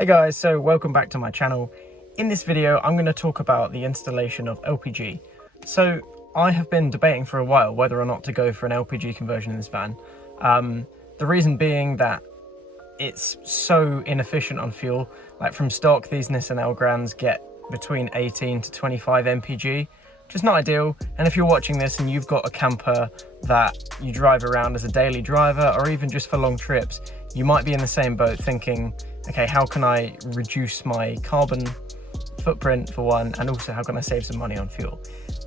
Hey guys, so welcome back to my channel. In this video, I'm going to talk about the installation of LPG. So I have been debating for a while whether or not to go for an LPG conversion in this van. The reason being that it's so inefficient on fuel. Like from stock, these Nissan Elgrands get between 18 to 25 mpg, which is not ideal. And if you're watching this and you've got a camper that you drive around as a daily driver or even just for long trips, you might be in the same boat thinking, okay, how can I reduce my carbon footprint for one, and also how can I save some money on fuel?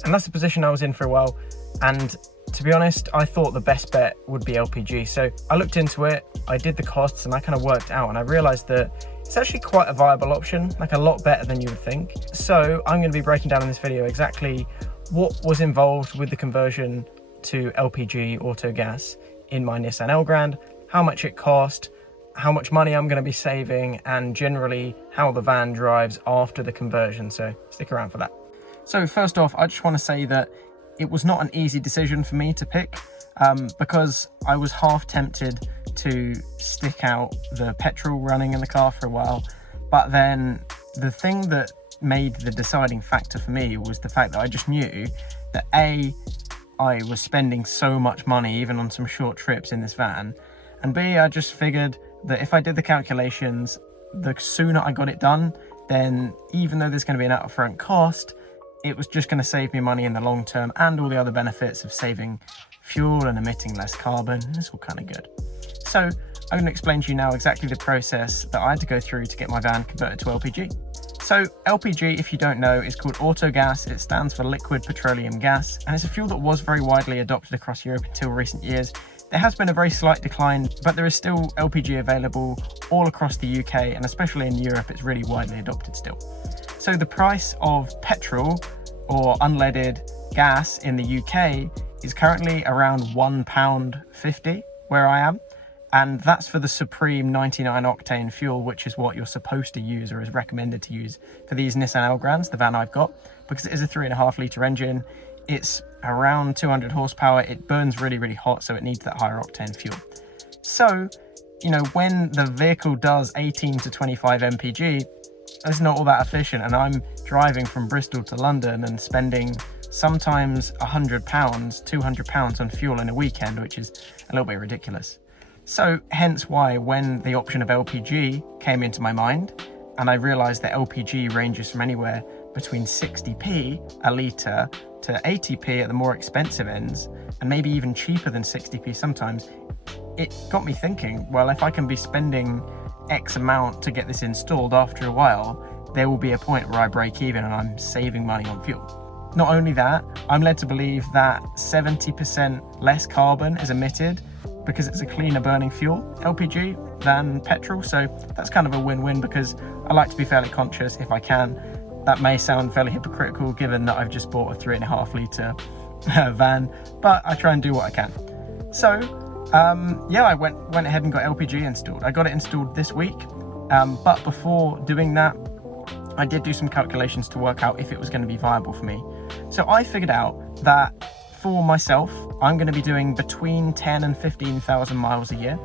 And that's the position I was in for a while. And to be honest, I thought the best bet would be LPG. So I looked into it, I did the costs, and I kind of worked out, and I realized that it's actually quite a viable option, like a lot better than you would think. So I'm going to be breaking down in this video exactly what was involved with the conversion to LPG auto gas in my Nissan Elgrand, how much it cost, how much money I'm going to be saving, and generally how the van drives after the conversion. So stick around for that. So first off, I just want to say that it was not an easy decision for me to pick because I was half tempted to stick out the petrol running in the car for a while. But then the thing that made the deciding factor for me was the fact that I just knew that A, I was spending so much money even on some short trips in this van, and B, I just figured that if I did the calculations, the sooner I got it done, then even though there's going to be an upfront cost, it was just going to save me money in the long term, and all the other benefits of saving fuel and emitting less carbon. It's all kind of good. So I'm going to explain to you now exactly the process that I had to go through to get my van converted to LPG. So LPG, if you don't know, is called auto gas. It stands for liquid petroleum gas, and it's a fuel that was very widely adopted across Europe until recent years. There has been a very slight decline, but there is still LPG available all across the UK, and especially in Europe, it's really widely adopted still. So the price of petrol or unleaded gas in the UK is currently around £1.50 where I am. And that's for the Supreme 99 octane fuel, which is what you're supposed to use or is recommended to use for these Nissan Elgrands, the van I've got, because it is a 3.5 litre engine. It's around 200 horsepower. It burns really, really hot, so it needs that higher octane fuel. So, you know, when the vehicle does 18 to 25 mpg, it's not all that efficient, and I'm driving from Bristol to London and spending sometimes £100, £200 on fuel in a weekend, which is a little bit ridiculous. So hence why when the option of LPG came into my mind, and I realized that LPG ranges from anywhere between 60p a litre to 80p at the more expensive ends, and maybe even cheaper than 60p sometimes, it got me thinking, well, if I can be spending X amount to get this installed, after a while, there will be a point where I break even and I'm saving money on fuel. Not only that, I'm led to believe that 70% less carbon is emitted because it's a cleaner burning fuel, LPG, than petrol. So that's kind of a win-win, because I like to be fairly conscious if I can. That may sound fairly hypocritical given that I've just bought a 3.5 litre van, but I try and do what I can. So yeah, I went ahead and got LPG installed. I got it installed this week, but before doing that, I did do some calculations to work out if it was going to be viable for me. So I figured out that for myself, I'm going to be doing between 10 and 15,000 miles a year,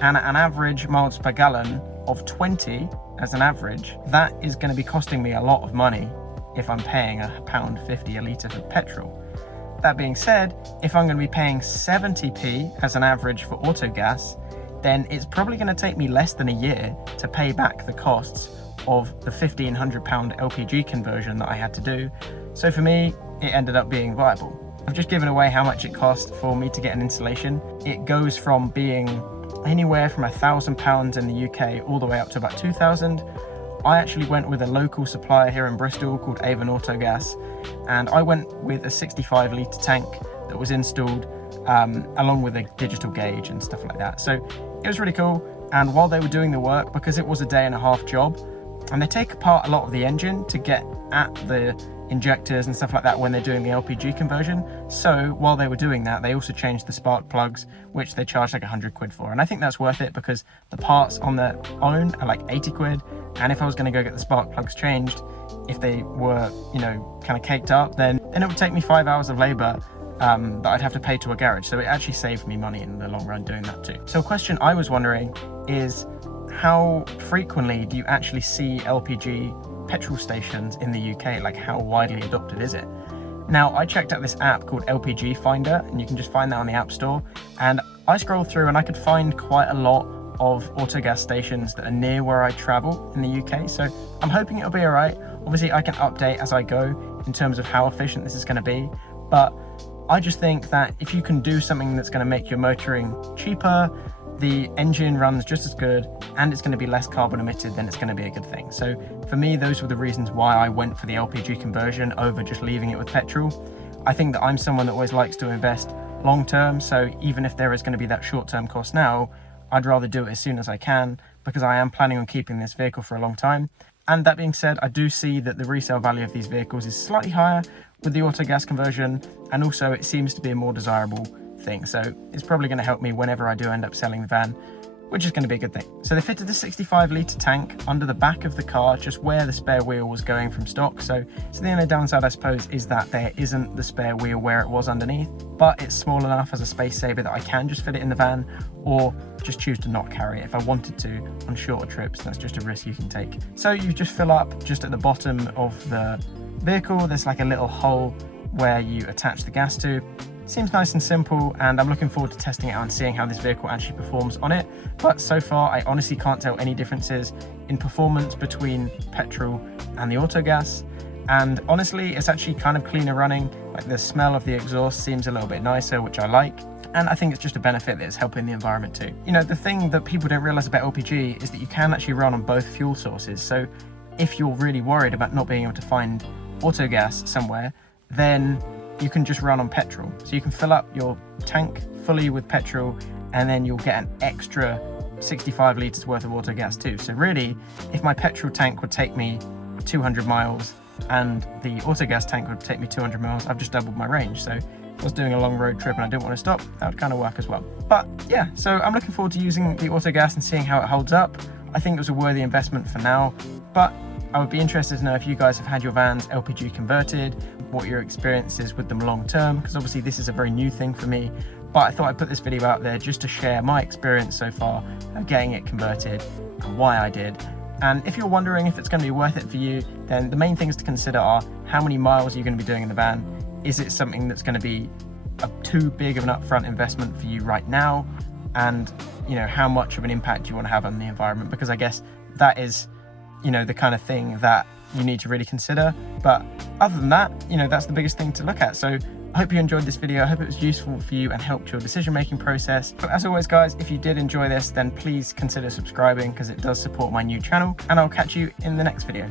and at an average miles per gallon of 20 as an average, that is going to be costing me a lot of money if I'm paying £1.50 a litre for petrol. That being said, if I'm going to be paying 70p as an average for auto gas, then it's probably going to take me less than a year to pay back the costs of the £1,500 LPG conversion that I had to do. So for me, it ended up being viable. I've just given away how much it cost for me to get an installation. It goes from being anywhere from £1,000 in the UK all the way up to about 2,000. I actually went with a local supplier here in Bristol called Avon Autogas, and I went with a 65 litre tank that was installed along with a digital gauge and stuff like that. So it was really cool. And while they were doing the work, because it was a 1.5 day job, and they take apart a lot of the engine to get at the injectors and stuff like that when they're doing the LPG conversion. So while they were doing that, they also changed the spark plugs, which they charged like £100 for. And I think that's worth it, because the parts on their own are like £80. And if I was going to go get the spark plugs changed, if they were, you know, kind of caked up, then it would take me 5 hours of labor that I'd have to pay to a garage. So it actually saved me money in the long run doing that too. So a question I was wondering is, how frequently do you actually see LPG petrol stations in the UK? Like, how widely adopted is it? Now, I checked out this app called LPG Finder, and you can just find that on the App Store. And I scrolled through and I could find quite a lot of autogas stations that are near where I travel in the UK. So I'm hoping it'll be all right. Obviously, I can update as I go in terms of how efficient this is going to be. But I just think that if you can do something that's going to make your motoring cheaper, the engine runs just as good, and it's going to be less carbon emitted, then it's going to be a good thing. So for me, those were the reasons why I went for the LPG conversion over just leaving it with petrol. I think that I'm someone that always likes to invest long term, so even if there is going to be that short term cost now, I'd rather do it as soon as I can, because I am planning on keeping this vehicle for a long time. And that being said, I do see that the resale value of these vehicles is slightly higher with the autogas conversion, and also it seems to be a more desirable thing. So it's probably going to help me whenever I do end up selling the van, which is going to be a good thing. So they fitted a 65-litre tank under the back of the car, just where the spare wheel was going from stock. So the only downside, I suppose, is that there isn't the spare wheel where it was underneath, but it's small enough as a space saver that I can just fit it in the van, or just choose to not carry it if I wanted to on shorter trips. That's just a risk you can take. So you just fill up just at the bottom of the vehicle. There's like a little hole where you attach the gas to. Seems nice and simple, and I'm looking forward to testing it out and seeing how this vehicle actually performs on it. But so far, I honestly can't tell any differences in performance between petrol and the autogas. And honestly, it's actually kind of cleaner running. Like, the smell of the exhaust seems a little bit nicer, which I like. And I think it's just a benefit that it's helping the environment too. You know, the thing that people don't realize about LPG is that you can actually run on both fuel sources. So if you're really worried about not being able to find autogas somewhere, then you can just run on petrol. So you can fill up your tank fully with petrol, and then you'll get an extra 65 litres worth of autogas too. So really, if my petrol tank would take me 200 miles and the autogas tank would take me 200 miles, I've just doubled my range. So if I was doing a long road trip and I didn't want to stop, that would kind of work as well. But yeah, so I'm looking forward to using the autogas and seeing how it holds up. I think it was a worthy investment for now, but I would be interested to know if you guys have had your vans LPG converted, what your experience is with them long term, because obviously this is a very new thing for me. But I thought I'd put this video out there just to share my experience so far of getting it converted and why I did. And if you're wondering if it's going to be worth it for you, then the main things to consider are how many miles are you going to be doing in the van? Is it something that's going to be too big of an upfront investment for you right now? And, you know, how much of an impact do you want to have on the environment? Because I guess that is, you know, the kind of thing that you need to really consider. But other than that, you know, that's the biggest thing to look at. So I hope you enjoyed this video. I hope it was useful for you and helped your decision-making process. But as always, guys, if you did enjoy this, then please consider subscribing, because it does support my new channel, and I'll catch you in the next video.